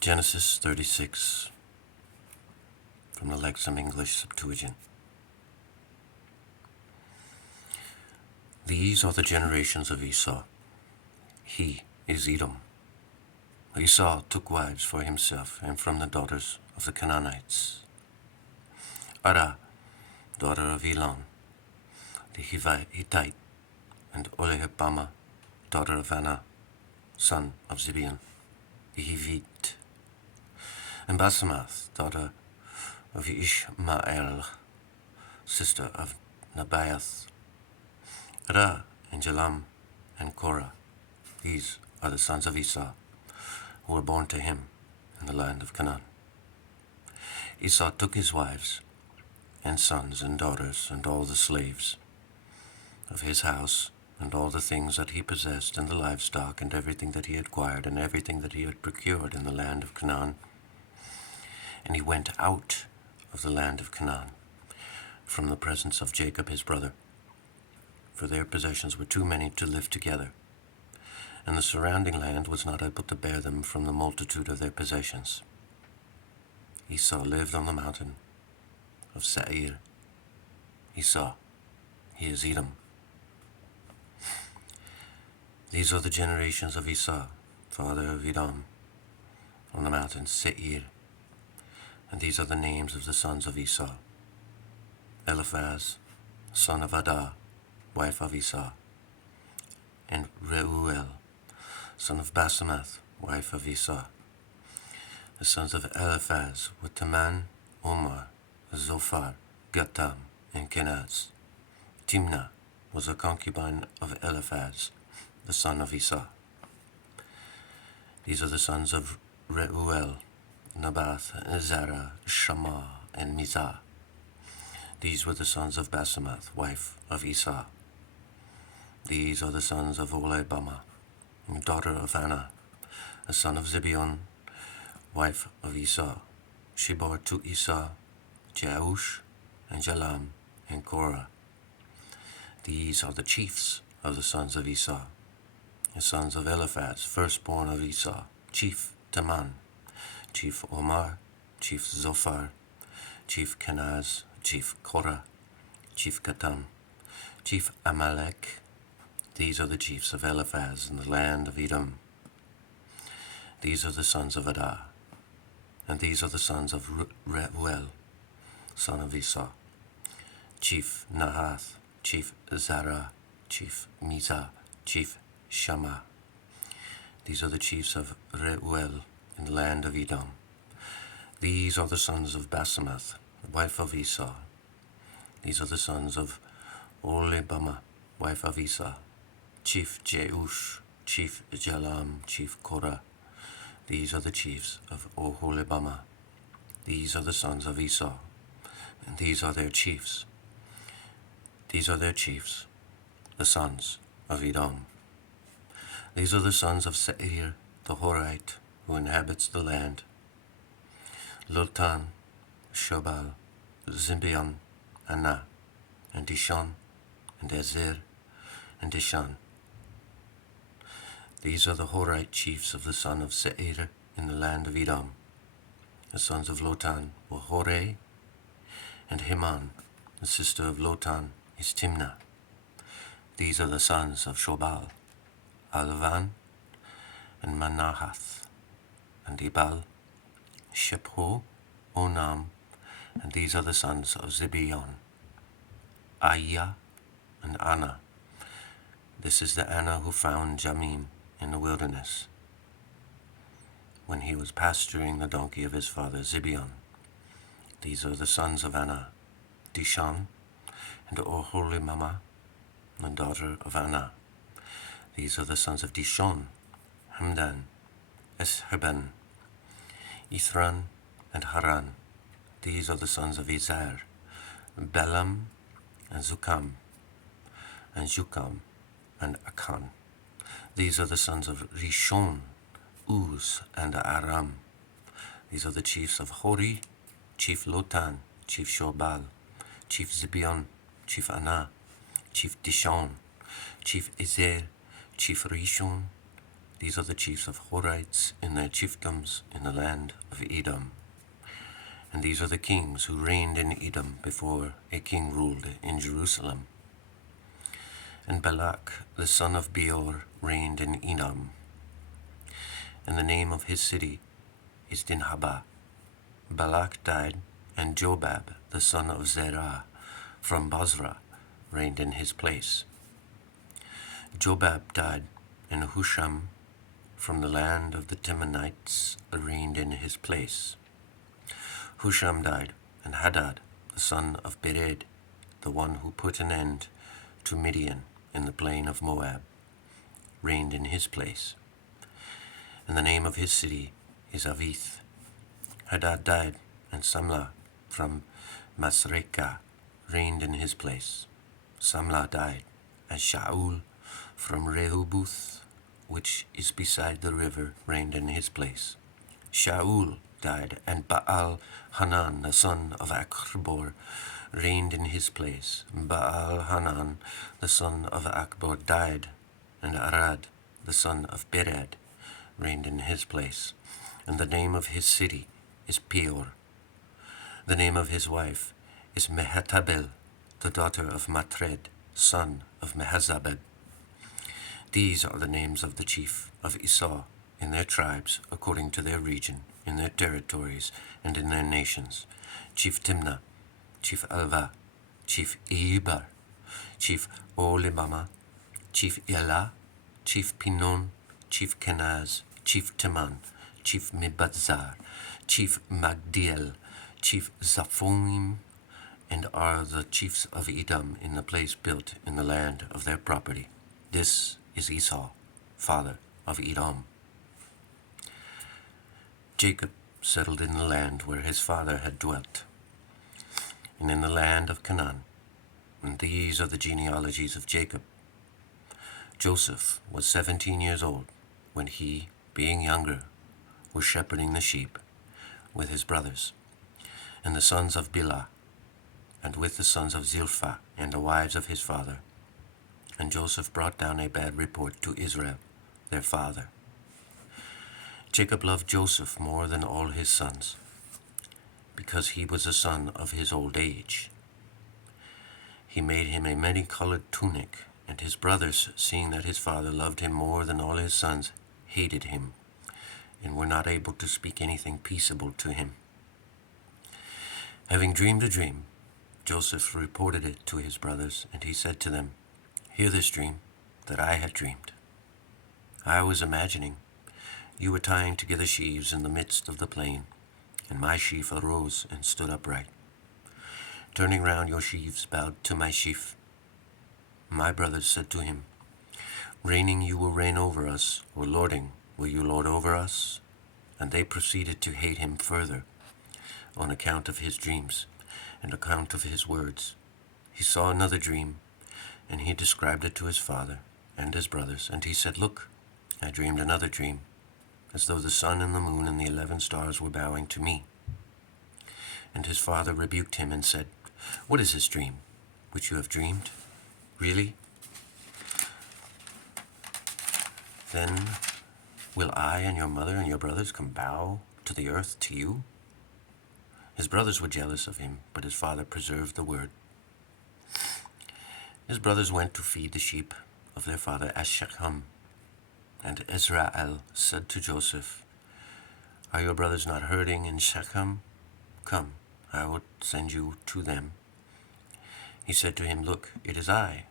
Genesis 36 from the Lexham English Septuagint. These are the generations of Esau. He is Edom. Esau took wives for himself and from the daughters of the Canaanites. Ada, daughter of Elon, the Hittite, and Oholibamah, daughter of Anah, son of Zibeon, the Hivite, and Basemath, daughter of Ishmael, sister of Nebaioth, Ra and Jalam and Korah. These are the sons of Esau, who were born to him in the land of Canaan. Esau took his wives and sons and daughters and all the slaves of his house and all the things that he possessed and the livestock and everything that he had acquired and everything that he had procured in the land of Canaan. And he went out of the land of Canaan from the presence of Jacob his brother, for their possessions were too many to live together, and the surrounding land was not able to bear them from the multitude of their possessions. Esau lived on the mountain of Seir. Esau, he is Edom. These are the generations of Esau, father of Edom, on the mountain Seir. And these are the names of the sons of Esau: Eliphaz, son of Adah, wife of Esau, and Reuel, son of Basemath, wife of Esau. The sons of Eliphaz were Teman, Omar, Zophar, Gatam, and Kenaz. Timnah was a concubine of Eliphaz, the son of Esau. These are the sons of Reuel: Nabath, Zerah, Shammah, and Mizah. These were the sons of Basemath, wife of Esau. These are the sons of Oholibamah, daughter of Anah, a son of Zibeon, wife of Esau. She bore to Esau Jeush, and Jalam, and Korah. These are the chiefs of the sons of Esau. The sons of Eliphaz, firstborn of Esau: chief Teman, chief Omar, chief Zophar, chief Kenaz, chief Korah, chief Gatam, chief Amalek. These are the chiefs of Eliphaz in the land of Edom. These are the sons of Adah, and these are the sons of Reuel, son of Esau: chief Nahath, chief Zerah, chief Mizah, chief Shammah. These are the chiefs of Reuel in the land of Edom. These are the sons of Basemath, wife of Esau. These are the sons of Oholibamah, wife of Esau: chief Jeush, chief Jalam, chief Korah. These are the chiefs of Oholibamah. These are the sons of Esau, and these are their chiefs. These are their chiefs, the sons of Edom. These are the sons of Seir, the Horite, who inhabits the land: Lotan, Shobal, Zibeon, Anah, and Dishon, and Ezer, and Dishan. These are the Horite chiefs of the son of Seir in the land of Edom. The sons of Lotan were Hore, and Heman. The sister of Lotan is Timnah. These are the sons of Shobal: Alvan, and Manahath, and Ebal, Shepho, Onam. And these are the sons of Zibeon: Aiah, and Anah. This is the Anah who found Jamim in the wilderness, when he was pasturing the donkey of his father Zibeon. These are the sons of Anah: Dishon, and Oholibamah, the daughter of Anah. These are the sons of Dishon: Hamdan, Esherban, Ithran, and Haran. These are the sons of Ezer: Balaam, and Zukam, and Jukam, and Akan. These are the sons of Rishon: Uz, and Aram. These are the chiefs of Hori: chief Lotan, chief Shobal, chief Zibeon, chief Anah, chief Dishon, chief Ezer, chief Rishon, These are the chiefs of Horites in their chiefdoms in the land of Edom. And these are the kings who reigned in Edom before a king ruled in Jerusalem. And Balak, the son of Beor, reigned in Edom. And the name of his city is Dinhabah. Balak died, and Jobab, the son of Zerah, from Basra, reigned in his place. Jobab died, and Husham, from the land of the Temanites, reigned in his place. Husham died, and Hadad, the son of Bered, the one who put an end to Midian in the plain of Moab, reigned in his place. And the name of his city is Avith. Hadad died, and Samlah from Masrekah reigned in his place. Samlah died, and Shaul from Rehoboth, which is beside the river, reigned in his place. Shaul died, and Baal-Hanan, the son of Achbor, reigned in his place. Baal-Hanan, the son of Achbor, died, and Arad, the son of Bered, reigned in his place. And the name of his city is Peor. The name of his wife is Mehetabel, the daughter of Matred, son of Mehazabel. These are the names of the chief of Esau in their tribes, according to their region, in their territories, and in their nations: Chief Timnah, Chief Alva, Chief Eber, Chief Olibama, Chief Elah, Chief Pinon, Chief Kenaz, Chief Teman, Chief Mibadzar, Chief Magdiel, Chief Zaphoim, and are the chiefs of Edom in the place built in the land of their property. This is Esau, father of Edom. Jacob settled in the land where his father had dwelt, and in the land of Canaan. And these are the genealogies of Jacob. Joseph was 17 years old when he, being younger, was shepherding the sheep with his brothers, and the sons of Bilhah, and with the sons of Zilpah, and the wives of his father. And Joseph brought down a bad report to Israel, their father. Jacob loved Joseph more than all his sons, because he was a son of his old age. He made him a many-colored tunic, and his brothers, seeing that his father loved him more than all his sons, hated him, and were not able to speak anything peaceable to him. Having dreamed a dream, Joseph reported it to his brothers, and he said to them, "Hear this dream that I had dreamed. I was imagining you were tying together sheaves in the midst of the plain, and my sheaf arose and stood upright. Turning round, your sheaves bowed to my sheaf. My brothers said to him, 'Reigning you will reign over us, or lording will you lord over us?' And they proceeded to hate him further on account of his dreams and account of his words. He saw another dream, and he described it to his father and his brothers. And he said, 'Look, I dreamed another dream, as though the sun and the moon and the 11 stars were bowing to me.' And his father rebuked him and said, 'What is this dream which you have dreamed? Really? Then will I and your mother and your brothers come bow to the earth to you?' His brothers were jealous of him, but his father preserved the word. His brothers went to feed the sheep of their father at Shechem. And Israel said to Joseph, 'Are your brothers not herding in Shechem? Come, I will send you to them.' He said to him, 'Look, it is I.'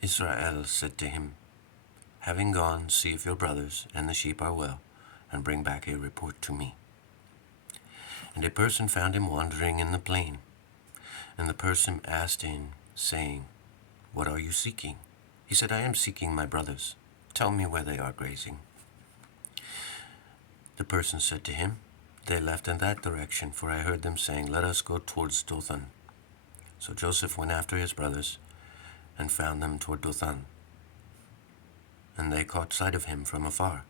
Israel said to him, 'Having gone, see if your brothers and the sheep are well, and bring back a report to me.' And a person found him wandering in the plain. And the person asked him, saying, 'What are you seeking?' He said, 'I am seeking my brothers. Tell me where they are grazing.' The person said to him, 'They left in that direction, for I heard them saying, Let us go towards Dothan.' So Joseph went after his brothers and found them toward Dothan. And they caught sight of him from afar,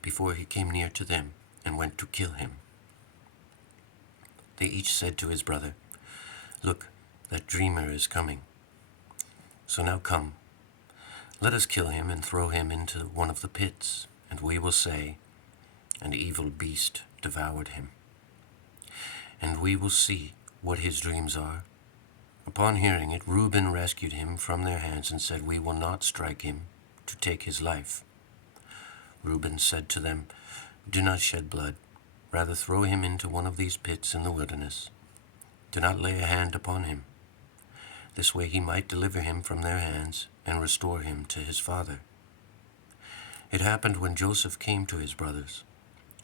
before he came near to them, and went to kill him. They each said to his brother, 'Look, that dreamer is coming. So now come, Let us kill him and throw him into one of the pits, and we will say, an evil beast devoured him. And we will see what his dreams are. Upon hearing it, Reuben rescued him from their hands and said, we will not strike him to take his life. Reuben said to them, do not shed blood. Rather throw him into one of these pits in the wilderness. Do not lay a hand upon him. This way he might deliver him from their hands and restore him to his father. It happened when Joseph came to his brothers,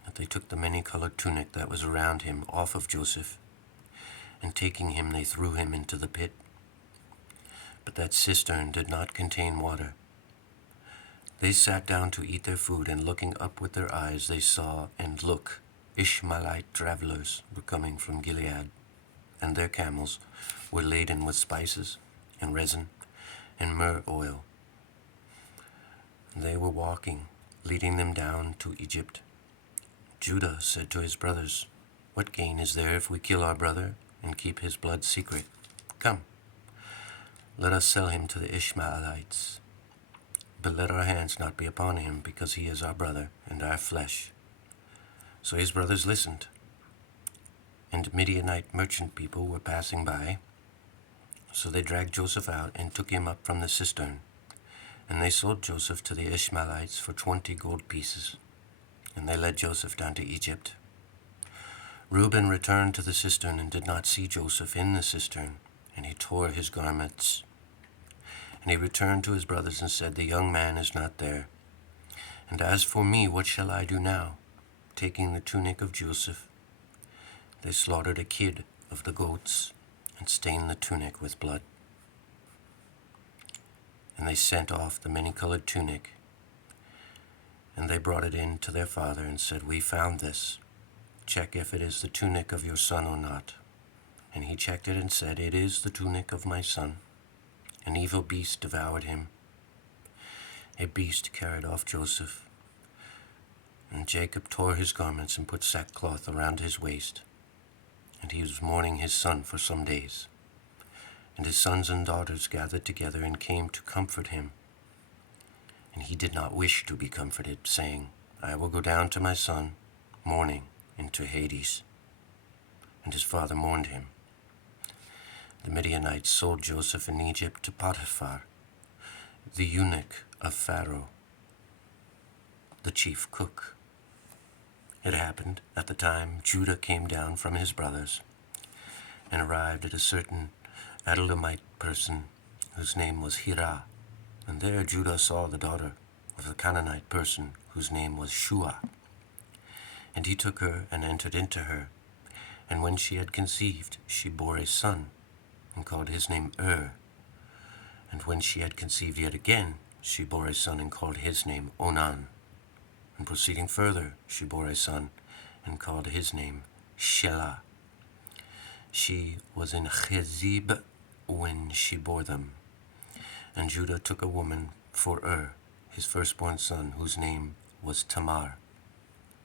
that they took the many-colored tunic that was around him off of Joseph, and taking him they threw him into the pit. But that cistern did not contain water. They sat down to eat their food, and looking up with their eyes they saw, and look, Ishmaelite travelers were coming from Gilead, and their camels were laden with spices and resin and myrrh oil. They were walking, leading them down to Egypt. Judah said to his brothers, what gain is there if we kill our brother and keep his blood secret? Come, let us sell him to the Ishmaelites. But let our hands not be upon him, because he is our brother and our flesh. So his brothers listened. And Midianite merchant people were passing by. So they dragged Joseph out and took him up from the cistern. And they sold Joseph to the Ishmaelites for 20 gold pieces. And they led Joseph down to Egypt. Reuben returned to the cistern and did not see Joseph in the cistern, and he tore his garments. And he returned to his brothers and said, the young man is not there. And as for me, what shall I do now? Taking the tunic of Joseph, they slaughtered a kid of the goats and stained the tunic with blood. And they sent off the many-colored tunic, and they brought it in to their father and said, we found this. Check if it is the tunic of your son or not. And he checked it and said, it is the tunic of my son. An evil beast devoured him. A beast carried off Joseph. And Jacob tore his garments and put sackcloth around his waist. And he was mourning his son for some days. And his sons and daughters gathered together and came to comfort him. And he did not wish to be comforted, saying, I will go down to my son, mourning, into Hades. And his father mourned him. The Midianites sold Joseph in Egypt to Potiphar, the eunuch of Pharaoh, the chief cook. It happened at the time Judah came down from his brothers and arrived at a certain Adullamite person whose name was Hirah. And there Judah saw the daughter of the Canaanite person whose name was Shua. And he took her and entered into her. And when she had conceived, she bore a son, and called his name And when she had conceived yet again, she bore a son, and called his name Onan. And proceeding further, she bore a son, and called his name Shelah. She was in Chezib when she bore them. And Judah took a woman for his firstborn son, whose name was Tamar.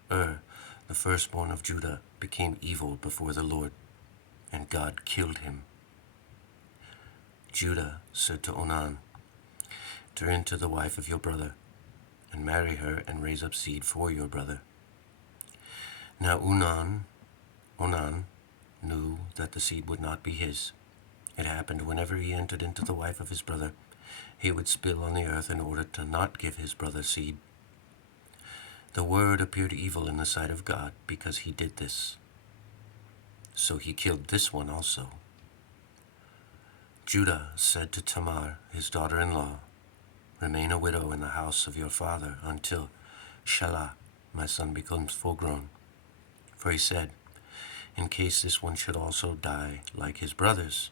The firstborn of Judah, became evil before the Lord, and God killed him. Judah said to Onan, turn to the wife of your brother, and marry her, and raise up seed for your brother. Now Onan knew that the seed would not be his. It happened whenever he entered into the wife of his brother, he would spill on the earth in order to not give his brother seed. The word appeared evil in the sight of God because he did this. So he killed this one also. Judah said to Tamar, his daughter-in-law, remain a widow in the house of your father until Shelah, my son, becomes full-grown. For he said, in case this one should also die like his brothers.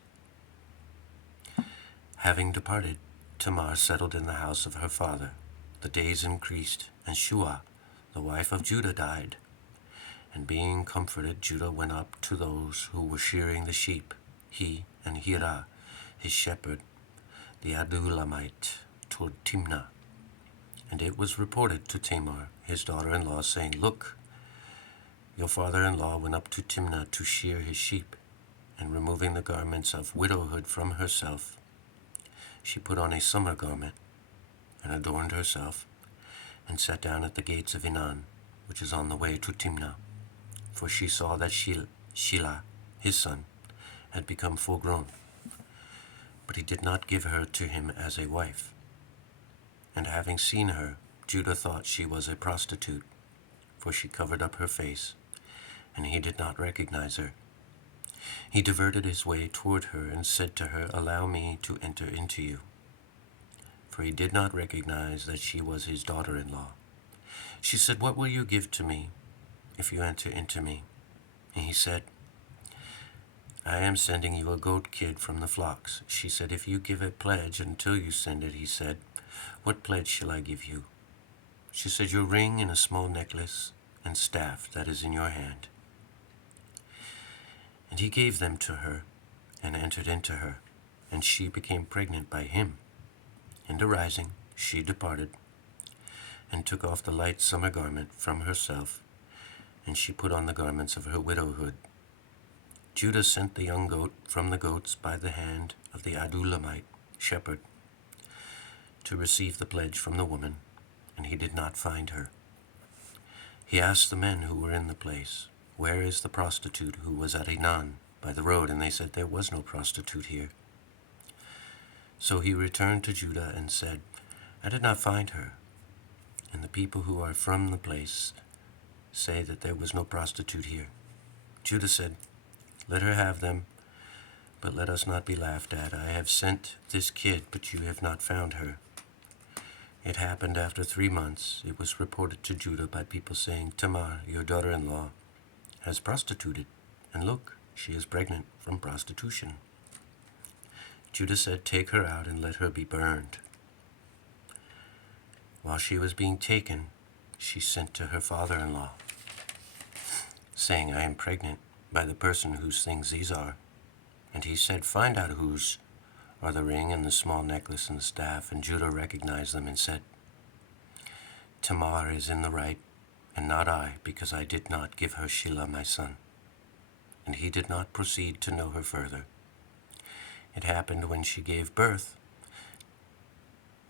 Having departed, Tamar settled in the house of her father. The days increased, and Shua, the wife of Judah, died. And being comforted, Judah went up to those who were shearing the sheep, he and Hirah, his shepherd, the Adullamite, toward Timnah. And it was reported to Tamar, his daughter-in-law, saying, look, your father-in-law went up to Timnah to shear his sheep, and removing the garments of widowhood from herself, she put on a summer garment, and adorned herself, and sat down at the gates of Inan, which is on the way to Timnah, for she saw that Shelah, his son, had become full grown. But he did not give her to him as a wife. And having seen her, Judah thought she was a prostitute, for she covered up her face, and he did not recognize her. He diverted his way toward her and said to her, "Allow me to enter into you." For he did not recognize that she was his daughter-in-law. She said, "What will you give to me if you enter into me?" And he said, "I am sending you a goat kid from the flocks." She said, "If you give a pledge until you send it." He said, "What pledge shall I give you?" She said, "Your ring and a small necklace and staff that is in your hand." And he gave them to her and entered into her, and she became pregnant by him. And arising, she departed and took off the light summer garment from herself, and she put on the garments of her widowhood. Judah sent the young goat from the goats by the hand of the Adulamite shepherd to receive the pledge from the woman, and he did not find her. He asked the men who were in the place, "Where is the prostitute who was at Inan by the road?" And they said, "There was no prostitute here." So he returned to Judah and said, "I did not find her, and the people who are from the place say that there was no prostitute here." Judah said, "Let her have them, but let us not be laughed at. I have sent this kid, but you have not found her." It happened after 3 months. It was reported to Judah by people saying, "Tamar, your daughter-in-law, has prostituted, and look, she is pregnant from prostitution." Judah said, "Take her out and let her be burned." While she was being taken, she sent to her father-in-law, saying, "I am pregnant by the person whose things these are." And he said, "Find out whose are the ring and the small necklace and the staff." And Judah recognized them and said, "Tamar is in the right, and not I, because I did not give her Shelah my son." And he did not proceed to know her further. It happened when she gave birth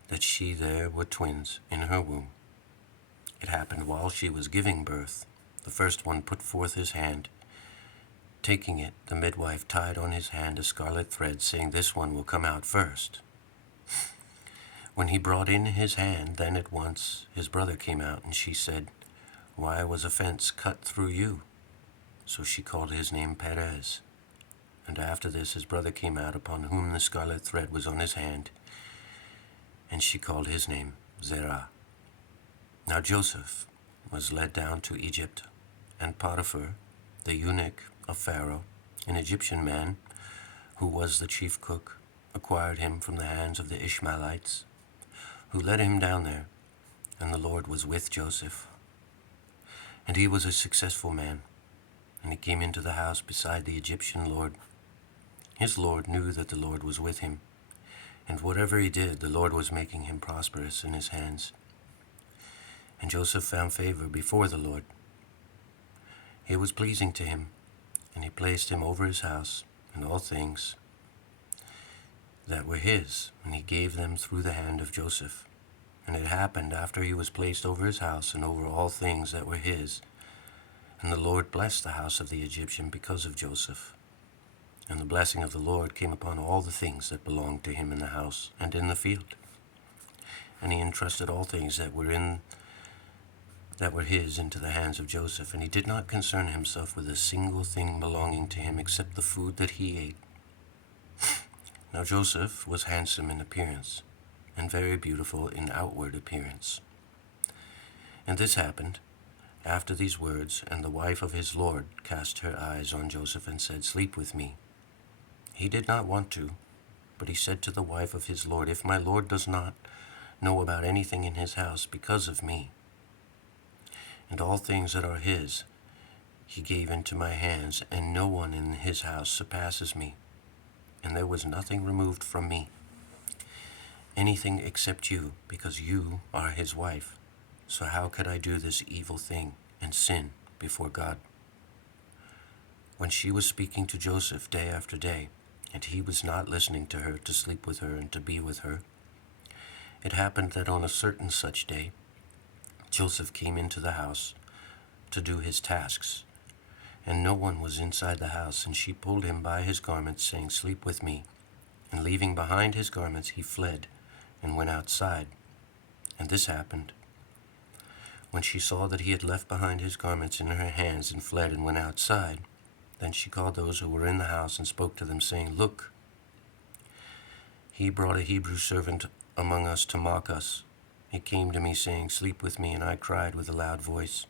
that there were twins in her womb. It happened while she was giving birth, the first one put forth his hand. Taking it, the midwife tied on his hand a scarlet thread, saying, "This one will come out first." When he brought in his hand, then at once his brother came out, and she said, "Why was a fence cut through you?" So she called his name Perez. And after this his brother came out, upon whom the scarlet thread was on his hand, and she called his name Zerah. Now Joseph was led down to Egypt, and Potiphar, the eunuch of Pharaoh, an Egyptian man, who was the chief cook, acquired him from the hands of the Ishmaelites, who led him down there, and the Lord was with Joseph. And he was a successful man, and he came into the house beside the Egyptian lord. His lord knew that the Lord was with him, and whatever he did, the Lord was making him prosperous in his hands. And Joseph found favor before the Lord. It was pleasing to him, and he placed him over his house and all things that were his, and he gave them through the hand of Joseph. And it happened after he was placed over his house and over all things that were his, and the Lord blessed the house of the Egyptian because of Joseph. And the blessing of the Lord came upon all the things that belonged to him in the house and in the field. And he entrusted all things that were his into the hands of Joseph, and he did not concern himself with a single thing belonging to him except the food that he ate. Now Joseph was handsome in appearance, and very beautiful in outward appearance. And this happened after these words, and the wife of his Lord cast her eyes on Joseph and said, "Sleep with me." He did not want to, but he said to the wife of his Lord, "If my Lord does not know about anything in his house because of me, and all things that are his he gave into my hands, and no one in his house surpasses me, and there was nothing removed from me, anything except you, because you are his wife. So how could I do this evil thing and sin before God?" When she was speaking to Joseph day after day, and he was not listening to her to sleep with her and to be with her, It happened that on a certain such day, Joseph came into the house to do his tasks, and no one was inside the house, and she pulled him by his garments, saying, "Sleep with me." And leaving behind his garments, he fled and went outside. And this happened when she saw that he had left behind his garments in her hands and fled and went outside. Then she called those who were in the house and spoke to them, saying, "Look, he brought a Hebrew servant among us to mock us. He came to me, saying, 'Sleep with me,' and I cried with a loud voice.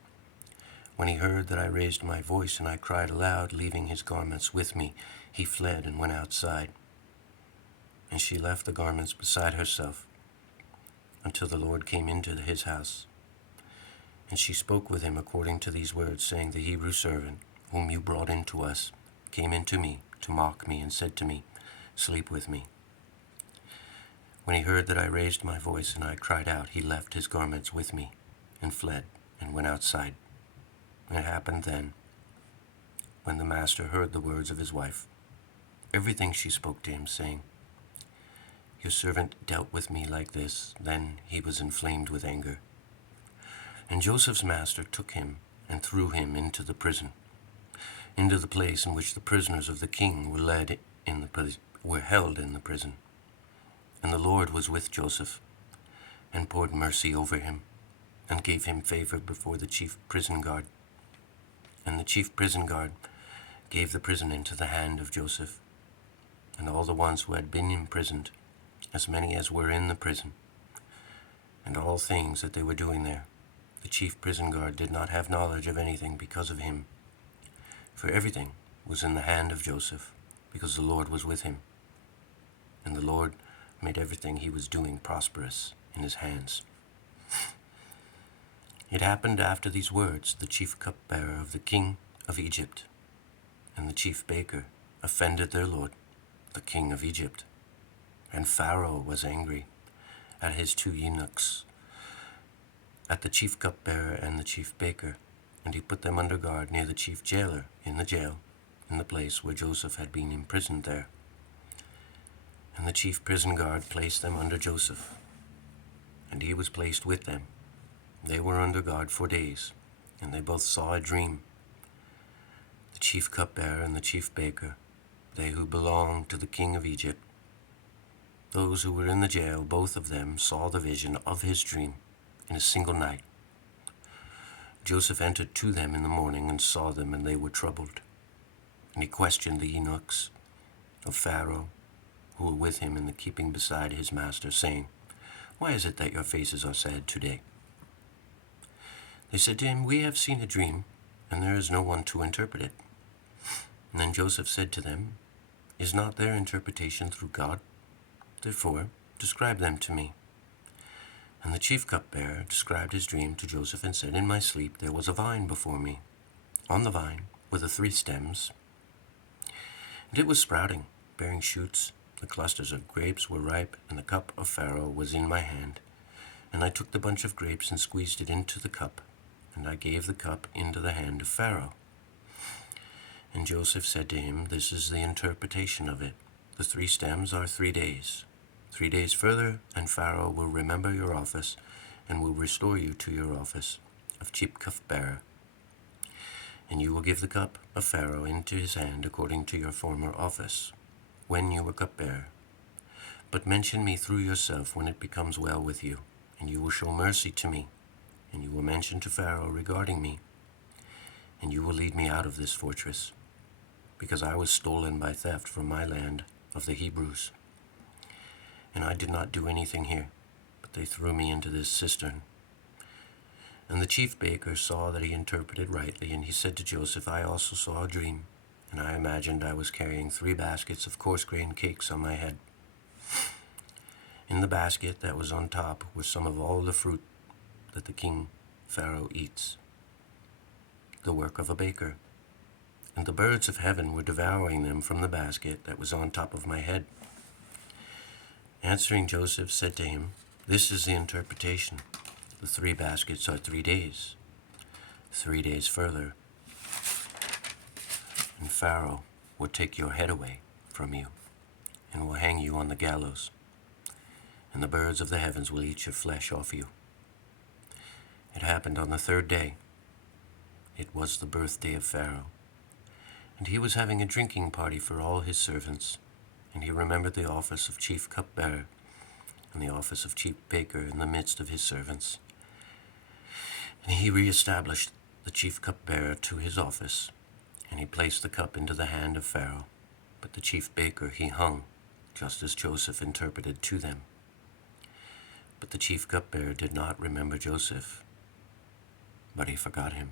When he heard that I raised my voice and I cried aloud, leaving his garments with me, he fled and went outside. And she left the garments beside herself until the Lord came into his house. And she spoke with him according to these words, saying, 'The Hebrew servant, whom you brought in to us, came in to me to mock me and said to me, "Sleep with me." When he heard that I raised my voice and I cried out, he left his garments with me and fled and went outside.' It happened then, when the master heard the words of his wife, everything she spoke to him, saying, 'Your servant dealt with me like this,' then he was inflamed with anger. And Joseph's master took him and threw him into the prison, into the place in which the prisoners of the king were held in the prison. And the Lord was with Joseph, and poured mercy over him, and gave him favor before the chief prison guard. And the chief prison guard gave the prison into the hand of Joseph, and all the ones who had been imprisoned, as many as were in the prison, and all things that they were doing there. The chief prison guard did not have knowledge of anything because of him, for everything was in the hand of Joseph, because the Lord was with him. And the Lord made everything he was doing prosperous in his hands. It happened after these words, the chief cupbearer of the king of Egypt and the chief baker offended their lord, the king of Egypt. And Pharaoh was angry at his two eunuchs, at the chief cupbearer and the chief baker, and he put them under guard near the chief jailer in the jail, in the place where Joseph had been imprisoned there. And the chief prison guard placed them under Joseph, and he was placed with them. They were under guard 4 days, and they both saw a dream. The chief cupbearer and the chief baker, they who belonged to the king of Egypt. Those who were in the jail, both of them, saw the vision of his dream in a single night. Joseph entered to them in the morning and saw them, and they were troubled. And he questioned the eunuchs of Pharaoh, who were with him in the keeping beside his master, saying, "Why is it that your faces are sad today?" They said to him, "We have seen a dream, and there is no one to interpret it." And then Joseph said to them, "Is not their interpretation through God? Therefore, describe them to me." And the chief cupbearer described his dream to Joseph and said, "In my sleep there was a vine before me. On the vine were the 3 stems, and it was sprouting, bearing shoots. The clusters of grapes were ripe, and the cup of Pharaoh was in my hand. And I took the bunch of grapes and squeezed it into the cup, and I gave the cup into the hand of Pharaoh." And Joseph said to him, "This is the interpretation of it. The 3 stems are 3 days. 3 days further, and Pharaoh will remember your office, and will restore you to your office of chief cupbearer. And you will give the cup of Pharaoh into his hand according to your former office, when you were cupbearer. But mention me through yourself when it becomes well with you, and you will show mercy to me, and you will mention to Pharaoh regarding me, and you will lead me out of this fortress, because I was stolen by theft from my land of the Hebrews. And I did not do anything here, but they threw me into this cistern." And the chief baker saw that he interpreted rightly, and he said to Joseph, "I also saw a dream, and I imagined I was carrying 3 baskets of coarse-grain cakes on my head. In the basket that was on top were some of all the fruit that the king Pharaoh eats, the work of a baker. And the birds of heaven were devouring them from the basket that was on top of my head." Answering, Joseph said to him, "This is the interpretation. The 3 baskets are 3 days. 3 days further, and Pharaoh will take your head away from you, and will hang you on the gallows. and the birds of the heavens will eat your flesh off you. It happened on the third day. It was the birthday of Pharaoh, and he was having a drinking party for all his servants, and he remembered the office of chief cupbearer and the office of chief baker in the midst of his servants. And he reestablished the chief cupbearer to his office, and he placed the cup into the hand of Pharaoh, but the chief baker he hung, just as Joseph interpreted to them. But the chief cupbearer did not remember Joseph, but he forgot him.